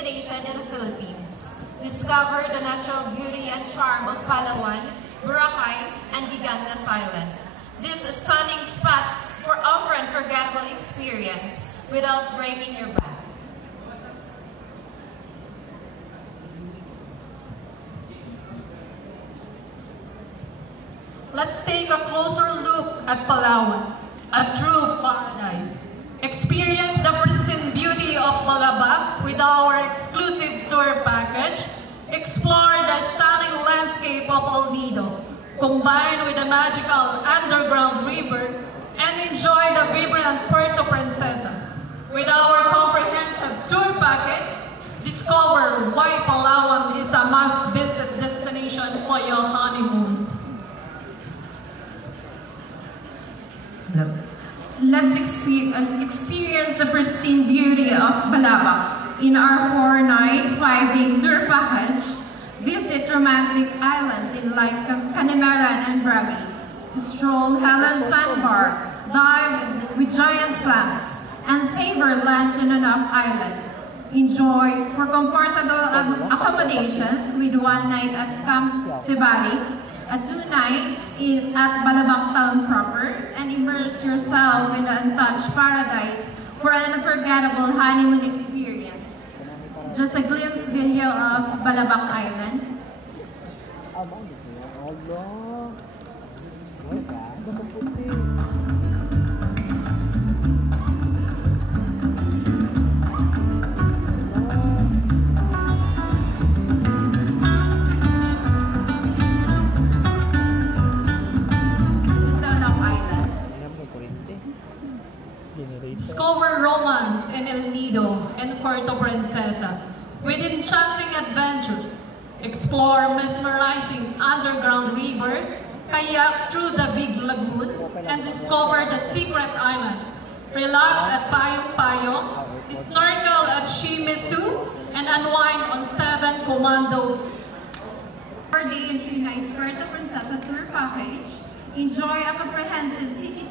destination in the Philippines. Discover the natural beauty and charm of Palawan, Boracay, and Gigantes Island. These stunning spots offer an unforgettable experience without breaking your bank. Let's take a closer look at Palawan, a true paradise. Experience the pristine beauty of Balabac with our exclusive tour package. Explore the stunning landscape of El Nido, combined with the magical underground river, and enjoy the vibrant Puerto Princesa. With our comprehensive tour package, discover why Palawan is a must-visit destination for your honeymoon. Let's experience the pristine beauty of Balabac. In our 4-night, 5-day tour package, visit romantic islands like Canimaran and Bragi. Stroll Helen Sandbar, dive with giant clams, and savor lunch on Anap Island. Enjoy for comfortable accommodation with 1 night at Camp Sibari, 2 nights at Balabac Town proper, and immerse yourself in the untouched paradise for an unforgettable honeymoon experience. Just a glimpse video of Balabac Island. Discover romance in El Nido and Puerto Princesa with enchanting adventure. Explore mesmerizing underground river, kayak through the Big Lagoon, and discover the secret island. Relax at Payong Payong, snorkel at Shimizu, and unwind on 7 Commando. 4-day and 3 nights Puerto Princesa tour package. Enjoy a comprehensive city